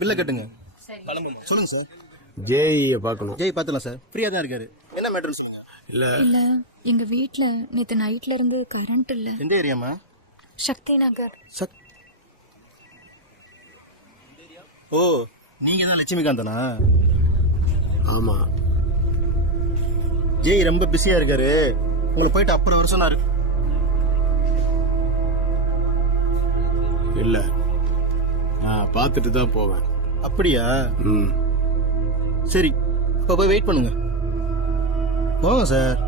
பில்ல கட்டுங்க. சொல்லுங்க சார். ஜேஇய பார்க்கணும். ஜெய் பார்த்துலாம் சார். ஃப்ரீயா தான் இருக்காரு. என்ன மேட்ரு இல்ல. இல்ல எங்க வீட்ல நேத்து நைட்ல இருந்து கரண்ட் இல்ல. எந்த ஏரியாமா சக்தி நகர். சக் ஓ நீங்க தான் லட்சுமிகாந்தனா? ஆமா. ஜெய் ரொம்ப பிஸியா இருக்காரு. உங்களை போயிட்டு அப்புறம் வர சொன்னாரு. இல்ல. நான் பார்த்துட்டு தான் போவேன். அப்படியா? ம். சரி இப்ப போய் வெயிட் பண்ணுங்க. போங்க சார்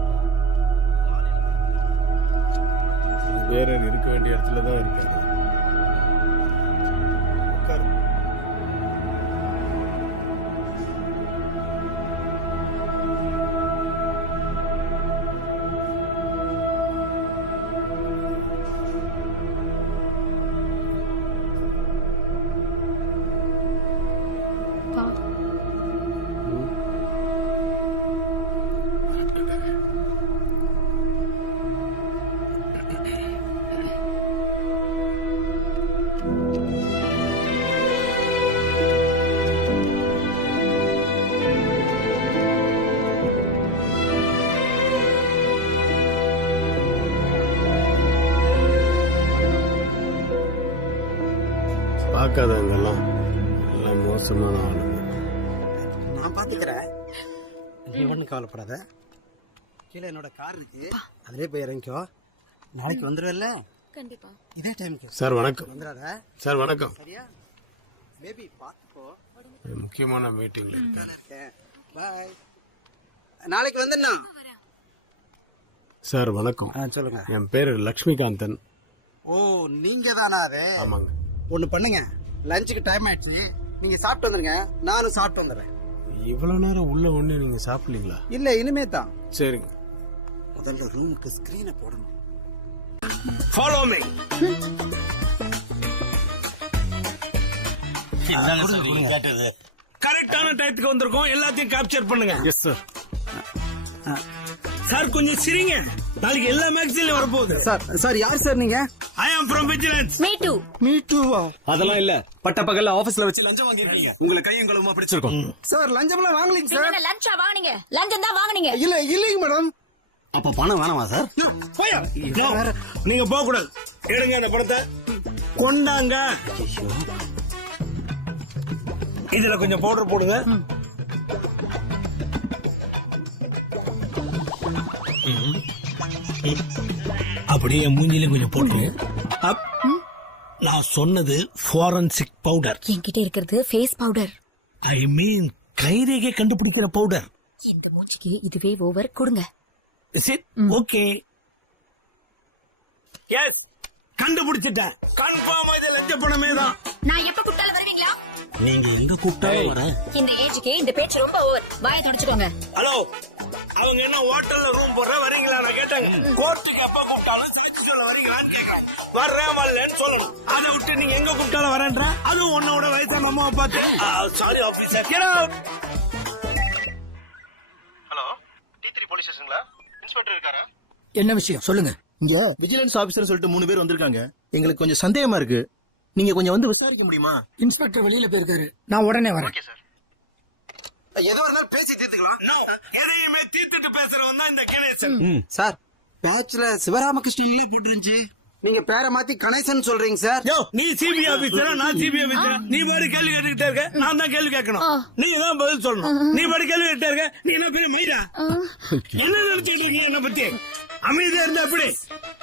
வேற இருக்க வேண்டிய இடத்துல தான் இருக்காரு பார்க்காதவங்கெல்லாம் எல்லாம் மோசமான ஆளுங்க. நான் பாத்துக்கிறேன். நீ ஒன்றும் கவலைப்படாத. கீழே என்னோட கார் இருக்கு. அதிலே போய் இறங்கிக்கோ. நாளைக்கு வந்துடுவல்ல கண்டிப்பா. இதே டைமுக்கு. சார் வணக்கம். வந்துடாத. சார் வணக்கம். சரியா? பேபி பார்த்துக்கோ முக்கியமான மீட்டிங்ல இருக்காரு. பாய் நாளைக்கு வந்துடணும். சார் வணக்கம். ஆ சொல்லுங்க. என் பேரு லக்ஷ்மிகாந்தன். ஓ நீங்க தானா அது? ஆமாங்க. ஒன்று பண்ணுங்க. லஞ்சுக்கு டைம் ஆயிடுச்சு. நீங்க சாப்பிட்டு வந்துருங்க. நானும் சாப்பிட்டு வந்துடுறேன். இவ்வளவு நேரம் உள்ள ஒண்ணு நீங்க சாப்பிடலீங்களா? இல்ல இனிமே தான். சரிங்க. முதல்ல ரூமுக்கு ஸ்கிரீனை போடணும். ஃபாலோ மீ கரெக்டான டயத்துக்கு வந்திருக்கோம். எல்லாத்தையும் கேப்சர் பண்ணுங்க. எஸ் சார் சார் கொஞ்சம் சிரிங்க. நாளைக்கு எல்லா மேக்சின்லயும் வரப்போகுது. சார் சார் யார் சார் நீங்க? I am from vigilance me too me டூவா அதெல்லாம் இல்ல. பட்ட பகல்ல ஆபீஸ்ல வச்சு லஞ்சம் வாங்கிருக்கீங்க. உங்களை கையும் களவுமா பிடிச்சிருக்கோம். சார் லஞ்சம்லாம் வாங்கலீங்க சார். லஞ்சா வாங்குனீங்க? லஞ்சம் தான் வாங்குனீங்க. இல்ல இல்லைங்க மேடம் அப்ப பணம் வேணாமா சார்? நீங்க போக கூடாது. எடுங்க அந்த பணத்தை. கொண்டாங்க. இதுல கொஞ்சம் பவுடர் போடுங்க. அப்படியே மூஞ்சிலையும் கொஞ்சம் அப். நான் சொன்னது ஃபாரன்சிக் பவுடர் என்கிட்ட இருக்கிறது ஃபேஸ் பவுடர் ஐ மீன் கைரேகை கண்டுபிடிக்கிற பவுடர் இந்த மூச்சிக்கு இதுவே ஓவர் கொடுங்க. ஓகே எஸ் கண்டுபிடிச்சிட்டேன். கன்ஃபார்ம் இது லட்ச பணமே தான். நான் எப்ப கூப்பிட்டாலும் வருவீங்களா? நீங்க எங்க கூப்பிட்டாலும் வரேன். இந்த ஏஜுக்கு இந்த பேச்சு ரொம்ப ஓவர் வாய தொடச்சுக்கோங்க. ஹலோ அவங்க என்ன ஹோட்டல்ல ரூம் போடுற வரீங்களா? நான் கேட்டாங்க. கோர்ட்டுக்கு எப்ப கூப்பிட்டாலும் வரீங்களான்னு கேக்குறாங்க. வர்றேன் வரலன்னு சொல்லணும். அதை விட்டு நீங்க எங்க கூப்பிட்டாலும் வரேன்ற? அதுவும் உன்னோட வயசான அம்மாவை பார்த்து. Sorry officer get out hello T three police ஸ்டேஷன்ங்களா inspector இருக்காரா? என்ன விஷயம்? சொல்லுங்க. இங்க விஜிலன்ஸ் ஆபீசர் சொல்லிட்டு மூணு பேர் வந்திருக்காங்க. எங்களுக்கு கொஞ்சம் சந்தேகமா இருக்கு. நீங்க கொஞ்சம் வந்து விசாரிக்க முடியுமா? இன்ஸ்பெக்டர் வெளியில போயிருக்காரு. நான் உடனே வரேன். Okay sir. எதுவா இருந்தாலும் பேசி தீர்த்துக்கலாம். எதையுமே தீர்த்துட்டு பேசுறவன் தான் இந்த கணேசன். சார் பேட்ச்ல சிவராமகிருஷ்ணன் போட்டுருந்துச்சு. நீங்க பேரை மாத்தி கணேசன் சொல்றீங்க சார். யோ நீ சிபிஐ ஆபீசரா நான் சிபிஐ ஆபீசரா நீ பாடி கேள்வி கேட்டுக்கிட்டே இருக்க. நான் தான் கேள்வி கேட்கணும். நீ தான் பதில் சொல்லணும். நீ பாடி கேள்வி கேட்டே இருக்க. நீ என்ன பெரிய மயிரா? என்ன நினைச்சிட்டு இருக்கீங்க என்ன பத்தி? அமைதியா இருந்தா எப்படி?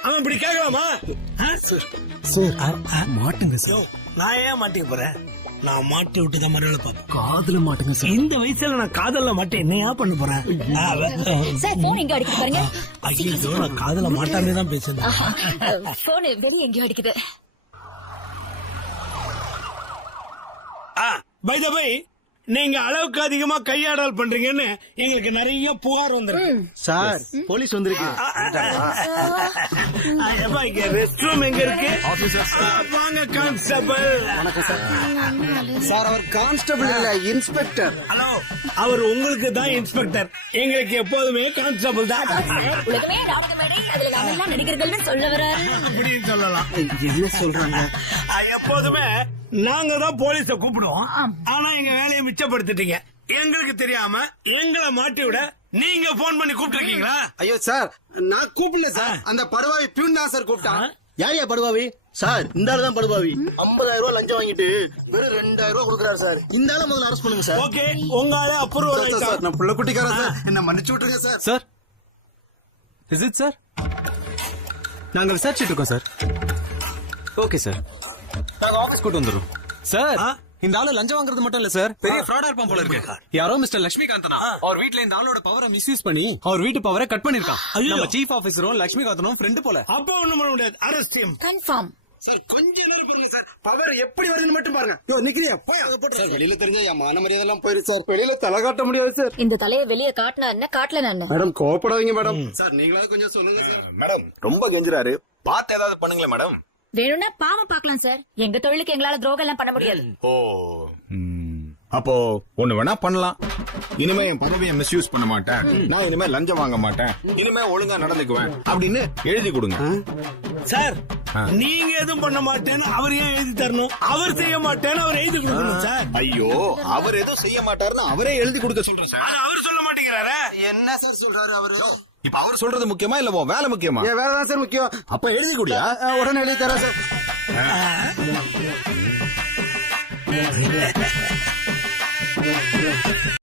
அவன் இப்படி கேட்கலாமா? மாட்டுங்க சார். நான் ஏன் மாட்டிக்க போறேன்? நான் மாட்டி விட்டு தான் மறுநாள் பார்ப்பேன். காதுல மாட்டுங்க சார். இந்த வயசுல நான் காதல்ல மாட்டேன் என்ன ஏன் பண்ண போறேன்? சார் போன் எங்க அடிக்குது பாருங்க. ஐயோ நான் காதல மாட்டானே தான் பேசுறேன். போன் வெளியே எங்கேயோ அடிக்குது. பை த பை நீங்க அளவுக்கு அதிகமா கையாடல் பண்றீங்கன்னு எங்களுக்கு நிறைய புகார் வந்திருக்கு. சார் போலீஸ் வந்திருக்கு. ரெஸ்ட் ரூம் எங்க இருக்கு? வாங்க கான்ஸ்டபிள் சார். அவர் கான்ஸ்டபிள் இல்ல இன்ஸ்பெக்டர் ஹலோ அவர் உங்களுக்கு தான் இன்ஸ்பெக்டர் எங்களுக்கு எப்போதுமே கான்ஸ்டபிள் தான். அதுல நாமெல்லாம் நடிகர்கள்னு சொல்ல வர அப்படின்னு சொல்லலாம். என்ன சொல்றாங்க? எப்போதுமே நாங்க தான் போலீஸ கூப்பிடுவோம். ஆனா எங்க வேலையை மிச்சப்படுத்திட்டீங்க. எங்களுக்கு தெரியாம எங்களை மாட்டி விட நீங்க போன் பண்ணி கூப்பிட்டுருக்கீங்களா? ஐயோ சார் நான் கூப்பிடல சார். அந்த படுவாய் பியூன் தான் சார் கூப்பிட்டான் யாரையா படுபாவி சார் இந்த ஆளு தான் படுபாவி 50000 ரூபாய் லஞ்சம் வாங்கிட்டு வெறும் ரெண்டாயிரம் ரூபாய் கொடுக்குறாரு சார். இந்த ஆளை முதல்ல அரெஸ்ட் பண்ணுங்க சார். ஓகே உங்க ஆளே சார், சார், நான் புள்ள குட்டிக்காரன் சார். என்ன மன்னிச்சு விட்டுருங்க sir. Sir is it sir நாங்க விசாரிச்சுட்டு இருக்கோம் சார் ஓகே சார் நாங்க ஆபீஸ் கூட்டு வந்துடும் சார்? இந்த ஆளு லஞ்சம் வாங்குறது மட்டும் இல்ல சார் பெரிய ஃப்ராடா இருப்பான் போல இருக்கு. யாரோ மிஸ்டர் லட்சுமிகாந்தனா? அவர் வீட்ல இந்த ஆளோட பவரை மிஸ்யூஸ் பண்ணி அவர் வீட்டு பவரை கட் பண்ணிருக்கான். நம்ம சீஃப் ஆபீசரும் லட்சுமிகாந்தனும் ஃப்ரெண்டு போல. அப்ப ஒண்ணும் பண்ண முடியாது. அரெஸ்ட் கன்ஃபார்ம் சார் கொஞ்சம் நேரம் பாருங்க சார். பவர் எப்படி வருதுன்னு மட்டும் பாருங்க. யோ நிக்கிறியா? போய் அங்க போட்டு. சார் வெளியில தெரிஞ்சா என் மான மரியாதை எல்லாம் போயிரு சார். வெளியில தலை காட்ட முடியாது சார். இந்த தலையை வெளியே காட்டினா என்ன? காட்டல என்ன? மேடம் கோவப்படாதீங்க மேடம். சார் நீங்களாவது கொஞ்சம் சொல்லுங்க சார். மேடம் ரொம்ப கெஞ்சுறாரு. பார்த்து ஏதாவது பண்ணுங்களேன் மேடம். வேணும்னா பாவம் பார்க்கலாம் சார். எங்க தொழிலுக்கு எங்களால துரோகம் எல்லாம் பண்ண முடியாது. ஓ. அப்போ ஒண்ணு வேணா பண்ணலாம். இனிமே என் பதவியை மிஸ்யூஸ் பண்ண மாட்டேன். நான் இனிமே லஞ்சம் வாங்க மாட்டேன். இனிமே ஒழுங்கா நடந்துக்குவேன். அப்படின்னு எழுதி கொடுங்க. சார் நீங்க எதுவும் பண்ண மாட்டேன்னு அவர் ஏன் எழுதி தரணும்? அவர் செய்ய மாட்டேன்னு அவர் எழுதி கொடுக்கணும் சார். ஐயோ அவர் எதுவும் செய்ய மாட்டாருன்னு அவரே எழுதி கொடுக்க சொல்றேன் சார். அவர் சொல்ல மாட்டேங்கிறாரே? என்ன சார் சொல்றாரு அவரு? இப்ப அவர் சொல்றது முக்கியமா இல்ல உன் வேலை முக்கியமா? என் வேலை தான் சார் முக்கியம். அப்ப எழுதி குடியா? உடனே எழுதி தரேன் சார்.